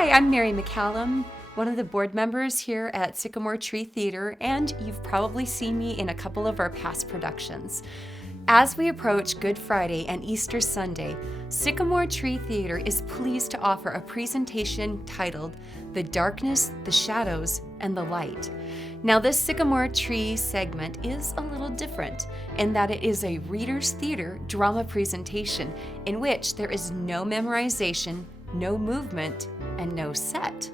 Hi, I'm Mary McCallum, one of the board members here at Sycamore Tree Theatre, and you've probably seen me in a couple of our past productions. As we approach Good Friday and Easter Sunday, Sycamore Tree Theatre is pleased to offer a presentation titled The Darkness, the Shadows, and the Light. Now, this Sycamore Tree segment is a little different in that it is a Reader's Theater drama presentation in which there is no memorization, no movement, and no set.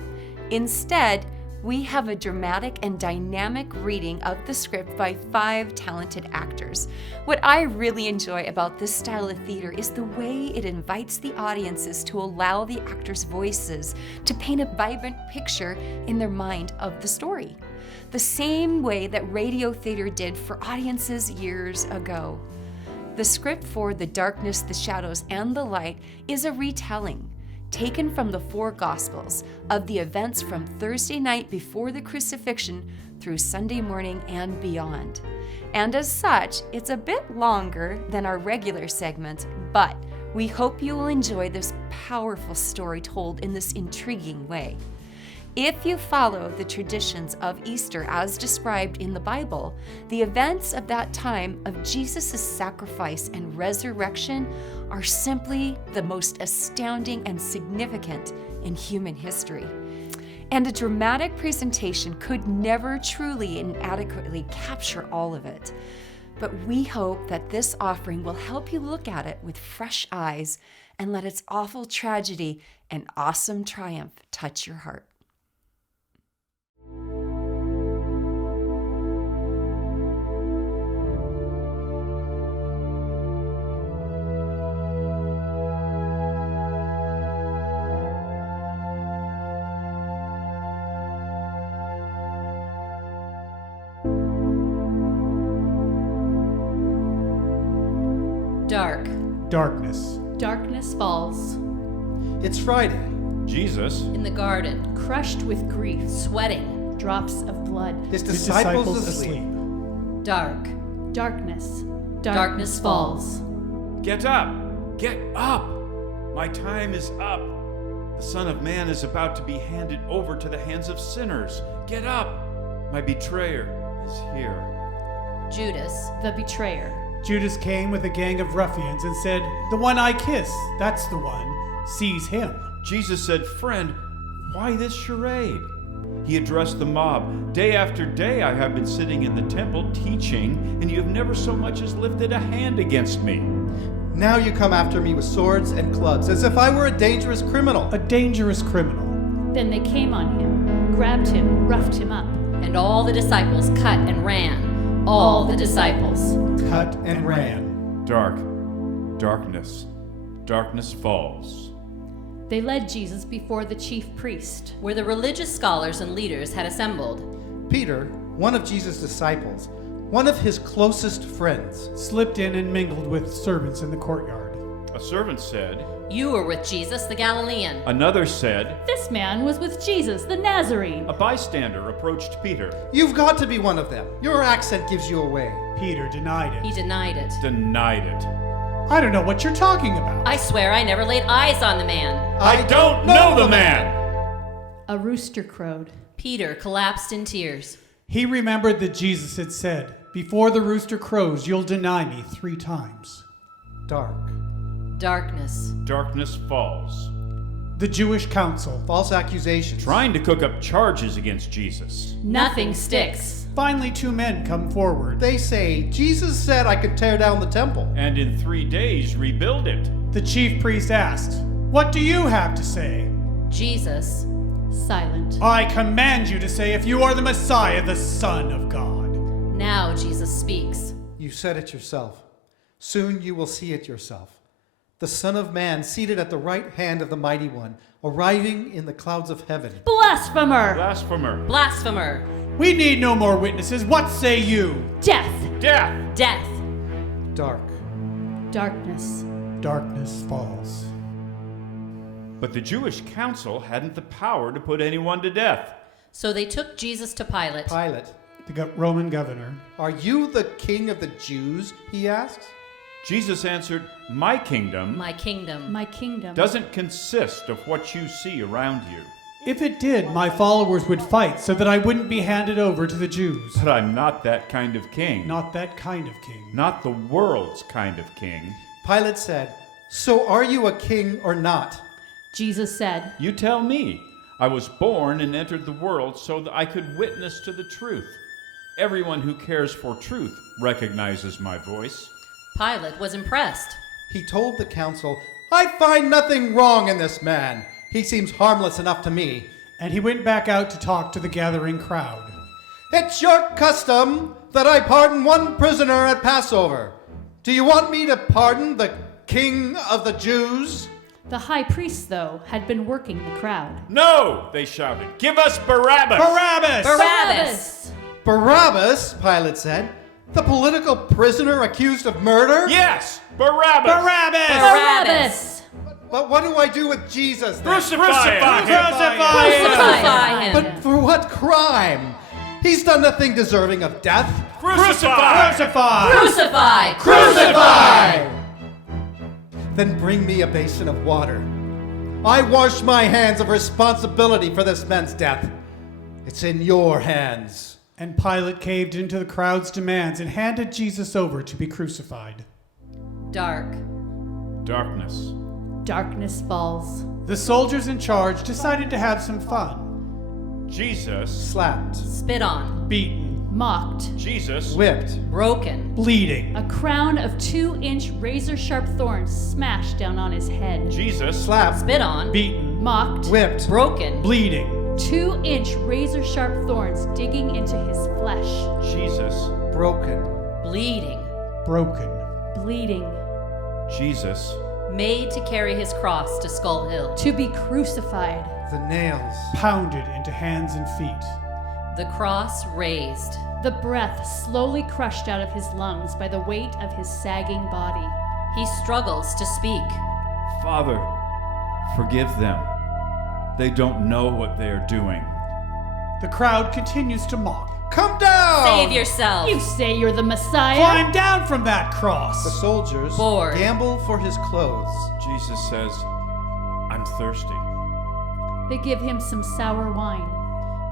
Instead, we have a dramatic and dynamic reading of the script by 5 talented actors. What I really enjoy about this style of theater is the way it invites the audiences to allow the actors' voices to paint a vibrant picture in their mind of the story, the same way that radio theater did for audiences years ago. The script for The Darkness, the Shadows, and the Light is a retelling taken from the 4 Gospels of the events from Thursday night before the crucifixion through Sunday morning and beyond. And as such, it's a bit longer than our regular segments, but we hope you will enjoy this powerful story told in this intriguing way. If you follow the traditions of Easter as described in the Bible, the events of that time of Jesus' sacrifice and resurrection are simply the most astounding and significant in human history. And a dramatic presentation could never truly and adequately capture all of it. But we hope that this offering will help you look at it with fresh eyes and let its awful tragedy and awesome triumph touch your heart. Dark. Darkness. Darkness falls. It's Friday. Jesus, In the garden, crushed with grief, sweating. drops of blood, His His disciples asleep. Dark. darkness, Darkness falls. get up! Get up! My time is up. The Son of Man is about to be handed over to the hands of sinners. Get up! My betrayer is here. Judas. the betrayer. Judas came with a gang of ruffians and said, "The one I kiss, that's the one. Seize him." Jesus said, "Friend, why this charade?" He addressed the mob. "Day after day I have been sitting in the temple teaching, and you have never so much as lifted a hand against me. Now you come after me with swords and clubs, as if I were a dangerous criminal. A dangerous criminal. Then they came on him, grabbed him, roughed him up. And all the disciples cut and ran. All the disciples. Cut and ran. Darkness. Darkness falls." They led Jesus before the chief priest. Where the religious scholars and leaders had assembled. Peter, one of Jesus' disciples, one of his closest friends, Slipped in and mingled with servants in the courtyard. A servant said. You were with Jesus the Galilean. Another said. This man was with Jesus, the Nazarene. A bystander approached Peter. "You've got to be one of them. Your accent gives you away." Peter denied He it. denied it. Denied it. I don't know what you're talking about. I swear I never laid eyes on the man. I don't know the man! A rooster crowed. Peter collapsed in tears. He remembered that Jesus had said, "Before the rooster crows, you'll deny me 3 times." Dark. Darkness. Darkness falls. The Jewish council. False accusations. Trying to cook up charges against Jesus. Nothing sticks. Finally, 2 men come forward. They say, "Jesus said I could tear down the temple." And in 3 days rebuild it. The chief priest asked, "What do you have to say?" Jesus. Silent. "I command you to say if you are the Messiah, the Son of God." Now Jesus speaks. You said it yourself. Soon you will see it yourself. The Son of Man seated at the right hand of the Mighty One, arriving in the clouds of heaven. Blasphemer! Blasphemer. Blasphemer. We need no more witnesses. What say you? Death! Death. Death. Dark. Darkness. Darkness falls. But the Jewish council hadn't the power to put anyone to death. So they took Jesus to Pilate. Pilate. The Roman governor. "Are you the king of the Jews?" he asks. Jesus answered, My kingdom My kingdom. My kingdom. doesn't consist of what you see around you. If it did, my followers would fight so that I wouldn't be handed over to the Jews. But I'm not that kind of king. Not that kind of king. Not the world's kind of king. Pilate said, So are you a king or not? Jesus said, You tell me. I was born and entered the world so that I could witness to the truth. Everyone who cares for truth recognizes my voice. Pilate was impressed. He told the council, I find nothing wrong in this man. He seems harmless enough to me. And he went back out to talk to the gathering crowd. It's your custom that I pardon one prisoner at Passover. Do you want me to pardon the King of the Jews? the high priest, though, had been working the crowd. No, they shouted. Give us Barabbas! Barabbas! Barabbas! Barabbas, Pilate said. The political prisoner accused of murder? Yes, Barabbas! Barabbas! Barabbas! But what do I do with Jesus then? Crucify him! Crucify him! But for what crime? He's done nothing deserving of death. Crucify! Crucify! Crucify! Crucify! Then bring me a basin of water. I wash my hands of responsibility for this man's death. It's in your hands. And Pilate caved into the crowd's demands and handed Jesus over to be crucified. Dark. Darkness. Darkness falls. The soldiers in charge decided to have some fun. Jesus. Slapped. Spit on. Beaten. Mocked. Jesus. Whipped. Broken. Bleeding. A crown of 2-inch razor-sharp thorns smashed down on his head. Jesus. Slapped. Spit on. Beaten. Mocked. Whipped. Broken. Bleeding. 2-inch razor-sharp thorns digging into his flesh. Jesus. Broken. Bleeding. Broken. Bleeding. Jesus. Made to carry his cross to Skull Hill. To be crucified. The nails. Pounded into hands and feet. The cross raised. The breath slowly crushed out of his lungs by the weight of his sagging body. He struggles to speak. Father, forgive them. They don't know what they are doing. The crowd continues to mock. Come down! Save yourself. You say you're the Messiah? Climb down from that cross! The soldiers Bored. gamble for his clothes. Jesus says, I'm thirsty. They give him some sour wine.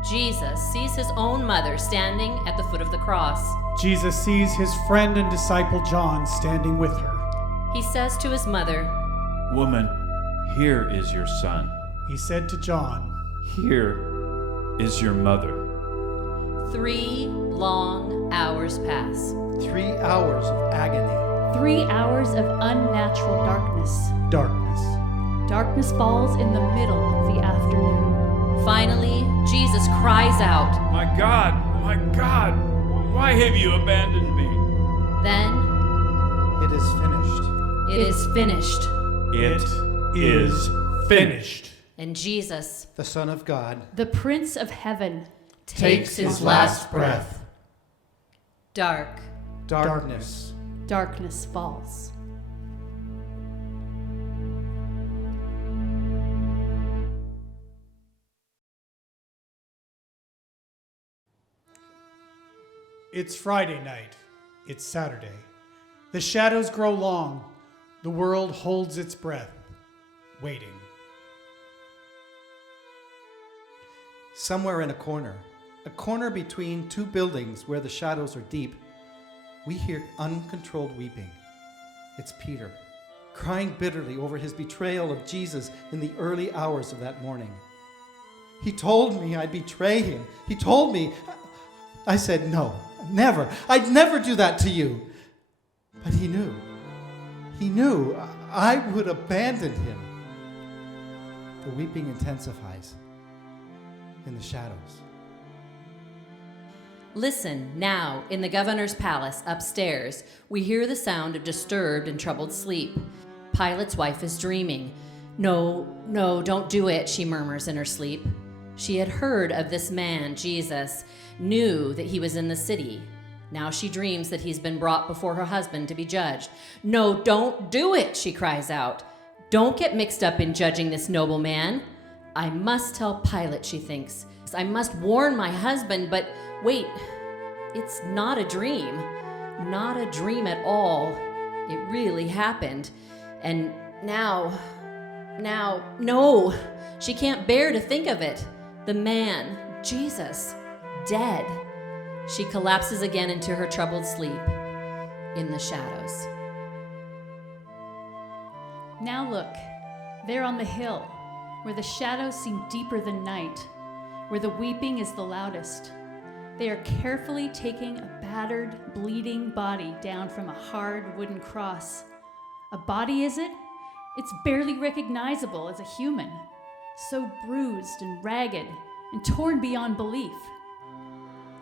Jesus sees his own mother standing at the foot of the cross. Jesus sees his friend and disciple John standing with her. He says to his mother, Woman, here is your son. He said to John, Here is your mother. 3 long hours pass. 3 hours of agony. 3 hours of unnatural darkness. darkness. Darkness falls in the middle of the afternoon. Finally, Jesus cries out. My God, why have you abandoned me? Then, It is finished. it is finished. It is finished. And Jesus The Son of God. The Prince of Heaven. takes his last breath. Dark. Darkness. Darkness falls. It's Friday night. It's Saturday. The shadows grow long. The world holds its breath, waiting. Somewhere in a corner between 2 buildings where the shadows are deep, we hear uncontrolled weeping. It's Peter, crying bitterly over his betrayal of Jesus in the early hours of that morning. He told me I'd betray him. He told me. I said, no, never. I'd never do that to you. But he knew. He knew I would abandon him. The weeping intensifies in the shadows. Listen, now, in the governor's palace upstairs, we hear the sound of disturbed and troubled sleep. Pilate's wife is dreaming. No, don't do it, she murmurs in her sleep. She had heard of this man, Jesus, knew that he was in the city. Now she dreams that he's been brought before her husband to be judged. No, don't do it, she cries out. Don't get mixed up in judging this noble man. I must tell Pilate, she thinks. I must warn my husband, but wait, it's not a dream. Not a dream at all. It really happened. And now, no, she can't bear to think of it. The man, Jesus, dead. She collapses again into her troubled sleep in the shadows. Now look, there on the hill, where the shadows seem deeper than night, where the weeping is the loudest. They are carefully taking a battered, bleeding body down from a hard wooden cross. A body, is it? It's barely recognizable as a human, so bruised and ragged and torn beyond belief.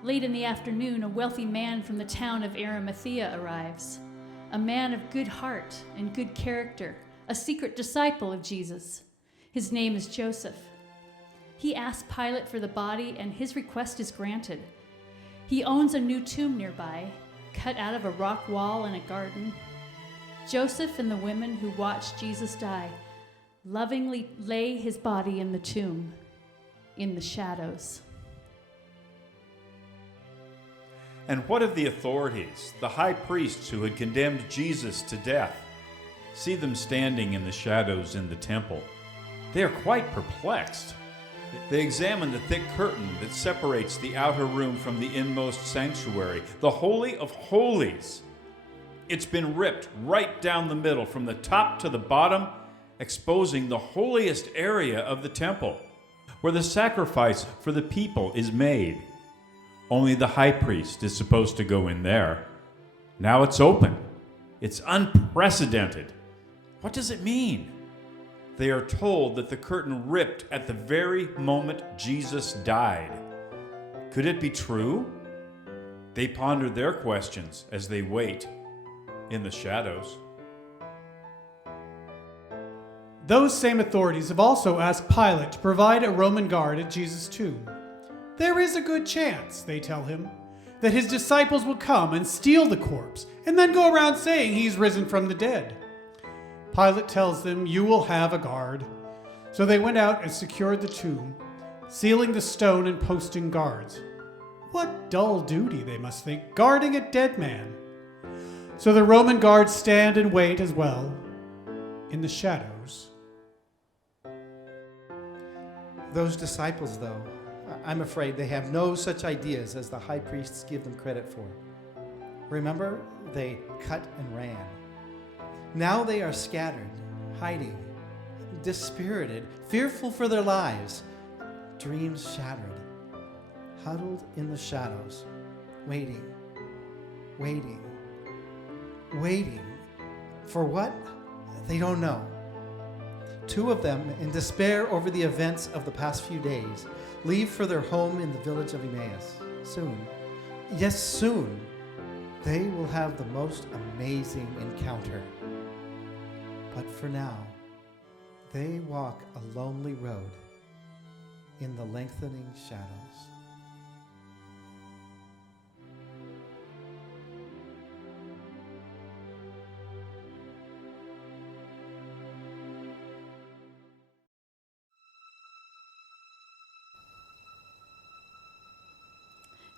Late in the afternoon, a wealthy man from the town of Arimathea arrives, a man of good heart and good character, a secret disciple of Jesus. His name is Joseph. He asks Pilate for the body, and his request is granted. He owns a new tomb nearby, cut out of a rock wall in a garden. Joseph and the women who watched Jesus die lovingly lay his body in the tomb, in the shadows. And what of the authorities, the high priests who had condemned Jesus to death? See them standing in the shadows in the temple. They are quite perplexed. They examine the thick curtain that separates the outer room from the inmost sanctuary, the Holy of Holies. It's been ripped right down the middle, from the top to the bottom, exposing the holiest area of the temple, where the sacrifice for the people is made. Only the high priest is supposed to go in there. Now it's open. It's unprecedented. What does it mean? They are told that the curtain ripped at the very moment Jesus died. Could it be true? They ponder their questions as they wait in the shadows. Those same authorities have also asked Pilate to provide a Roman guard at Jesus' tomb. There is a good chance, they tell him, that his disciples will come and steal the corpse and then go around saying he's risen from the dead. Pilate tells them, "You will have a guard." So they went out and secured the tomb, sealing the stone and posting guards. What dull duty, they must think, guarding a dead man. So the Roman guards stand and wait as well, in the shadows. Those disciples, though, I'm afraid they have no such ideas as the high priests give them credit for. Remember, they cut and ran. Now they are scattered, hiding, dispirited, fearful for their lives, dreams shattered, huddled in the shadows, waiting, waiting, waiting. For what? They don't know. Two of them, in despair over the events of the past few days, leave for their home in the village of Emmaus. Soon, yes, soon, they will have the most amazing encounter. But for now, they walk a lonely road in the lengthening shadows.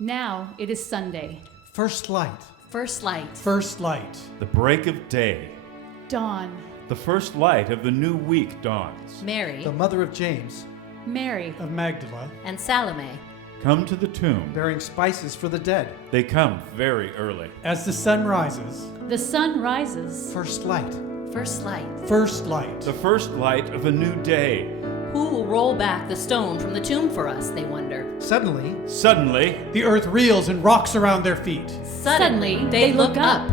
Now it is Sunday. First light. First light. First light. The break of day. Dawn. The first light of the new week dawns. Mary The mother of James, Mary. Of Magdala. and Salome. Come to the tomb. bearing spices for the dead. They come very early. As the sun rises. The sun rises. First light. First light. First light. The first light of a new day. Who will roll back the stone from the tomb for us, they wonder. Suddenly, Suddenly, The earth reels and rocks around their feet. Suddenly, they look up.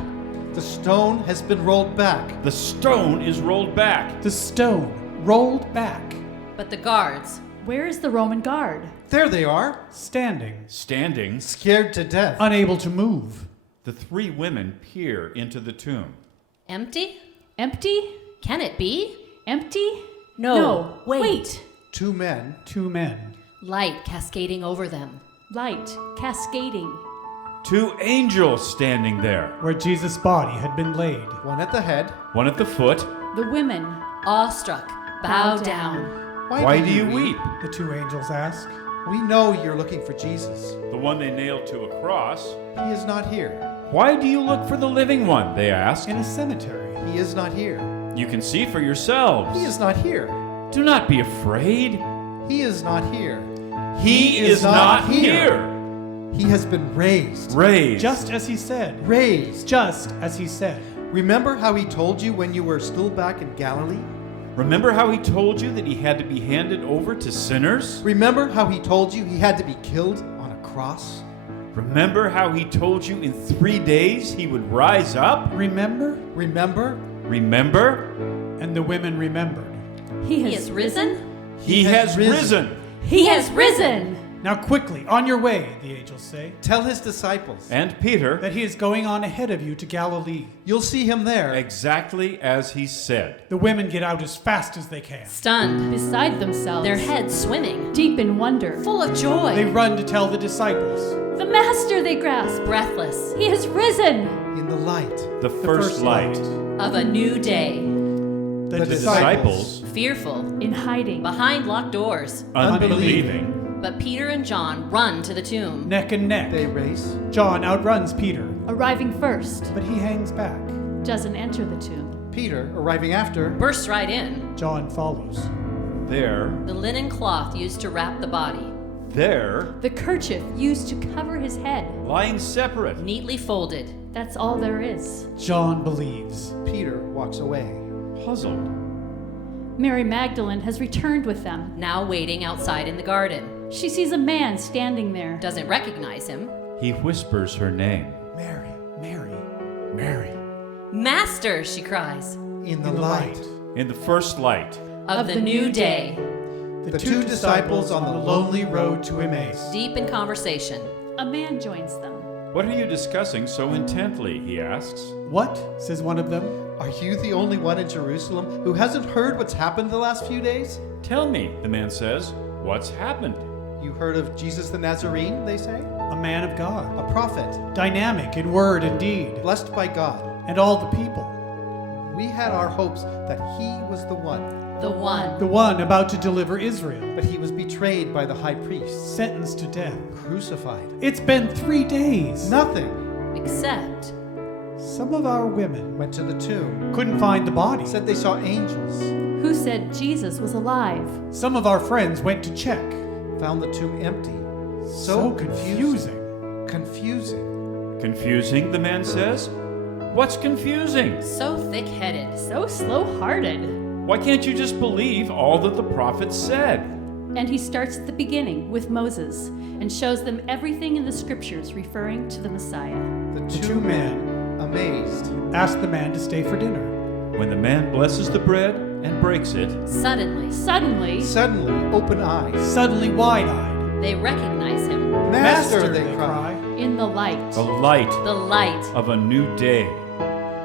the stone has been rolled back. the stone is rolled back. The stone rolled back. But the guards, Where is the Roman guard? There they are, Standing. Standing, scared to death. Unable to move. the three women peer into the tomb. empty? Empty? Can it be? Empty? No, wait. Two men, Two men. Light cascading over them. Light cascading. Two angels standing there. Where Jesus' body had been laid. one at the head. One at the foot. The women. Awestruck, bow down. Why do you weep? The two angels ask. We know you're looking for Jesus. The one they nailed to a cross. He is not here. Why do you look for the living one? They asked. In a cemetery. He is not here. You can see for yourselves. He is not here. Do not be afraid. He is not here. He is not here. He has been raised. Raised. Just as he said. Raised. Just as he said. Remember how he told you when you were still back in Galilee? Remember how he told you that he had to be handed over to sinners? Remember how he told you he had to be killed on a cross? Remember how he told you in 3 days he would rise up? Remember? Remember? Remember? And the women remembered. He has risen? He has risen. He has risen! Now quickly, on your way, the angels say, Tell his disciples And Peter, that he is going on ahead of you to Galilee. you'll see him there. exactly as he said. The women get out as fast as they can. Stunned, Beside themselves. their heads swimming, Deep in wonder. full of joy, They run to tell the disciples. The Master, they grasp. breathless, He has risen! In the light. The The first light. of a new day, The The disciples, fearful, In hiding. behind locked doors. unbelieving. But Peter and John run to the tomb. neck and neck. They race. John outruns Peter, Arriving first. but he hangs back. Doesn't enter the tomb. Peter, arriving after, Bursts right in. John follows. There, The linen cloth used to wrap the body, there, The kerchief used to cover his head. lying separate. neatly folded. That's all there is. John believes. Peter walks away. Puzzled. Mary Magdalene has returned with them. Now waiting outside in the garden. She sees a man standing there. Doesn't recognize him. He whispers her name. Mary, Mary, Mary. Master, she cries, In the light. In the first light, of the new day. The, The two disciples on the lonely road to Emmaus. Deep in conversation. A man joins them. what are you discussing so intently? He asks. What? Says one of them. Are you the only one in Jerusalem who hasn't heard what's happened the last few days? Tell me, the man says, what's happened? You heard of Jesus the Nazarene, they say? A man of God. A prophet, Dynamic in word and deed. blessed by God. And all the people. We had our hopes that he was the one, The one. The one about to deliver Israel. but he was betrayed by the high priest, Sentenced to death. crucified. It's been 3 days. Nothing. Except Some of our women Went to the tomb, couldn't find the body. said they saw angels, Who said Jesus was alive? Some of our friends went to check. found the tomb empty. So confusing. Confusing. Confusing, the man says? What's confusing? so thick-headed. So slow-hearted. Why can't you just believe all that the prophets said? And he starts at the beginning with Moses and shows them everything in the scriptures referring to the Messiah. The The two two men, men amazed, asked the man to stay for dinner. When the man blesses the bread and breaks it, Suddenly, suddenly open eyes. Suddenly wide-eyed. they recognize him. Master, they cry. in the light. the light The light. of a new day.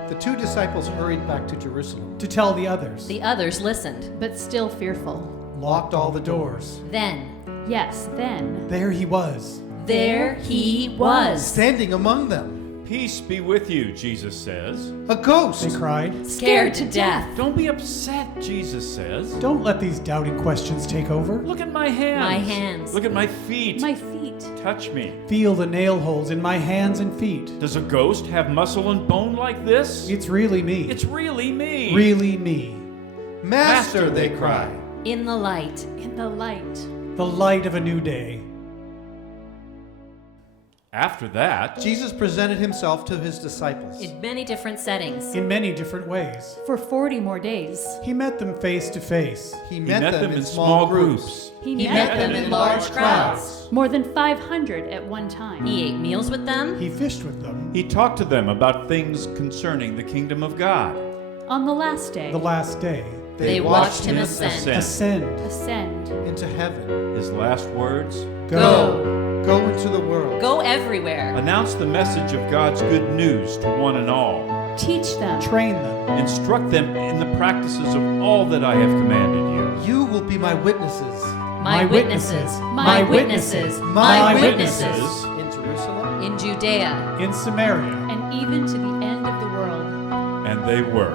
The two disciples hurried back to Jerusalem, To tell the others. The others listened. But still fearful. Locked all the doors. Then, Yes, then. There he was. there he was. standing among them. Peace be with you, Jesus says. A ghost! They cried. Scared to death. Don't be upset, Jesus says. Don't let these doubting questions take over. Look at my hands. My hands. Look at my feet. My feet. Touch me. Feel the nail holes in my hands and feet. Does a ghost have muscle and bone like this? It's really me. It's really me. Really me. Master, they cry. In the light. In the light. The light of a new day. After that, Jesus presented himself to his disciples. In many different settings. In many different ways. For 40 more days. He met them face to face. He he met them in small groups. He He met them in large crowds. More than 500 at one time. He ate meals with them. He fished with them. He talked to them about things concerning the kingdom of God. On the last day. The last day. They watched him ascend. Ascend. Ascend. into heaven. His last words: Go. Go into the world. Go everywhere. announce the message of God's good news to one and all. Teach them. Train them. Instruct them in the practices of all that I have commanded you. You will be my witnesses My witnesses. My witnesses. My witnesses. in Jerusalem, In Judea. In Samaria. And even to the end of the world. And they were.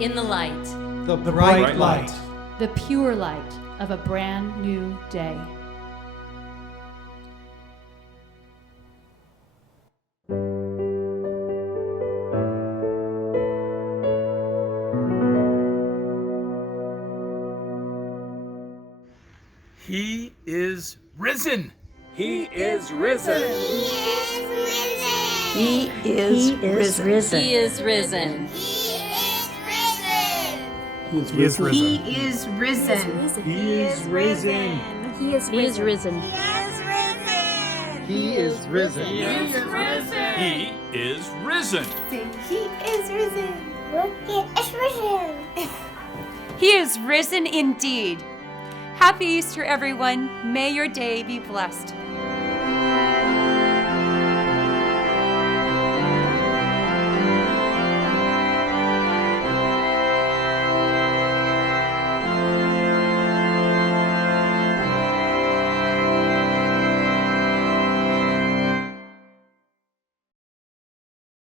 In the light. the The bright bright light. The pure light of a brand new day. He is risen. He is risen. He is risen. He is risen. He is risen. He is risen. He is risen. He is risen. He is risen. He is risen. He is risen. He is risen indeed. Happy Easter, everyone. May your day be blessed.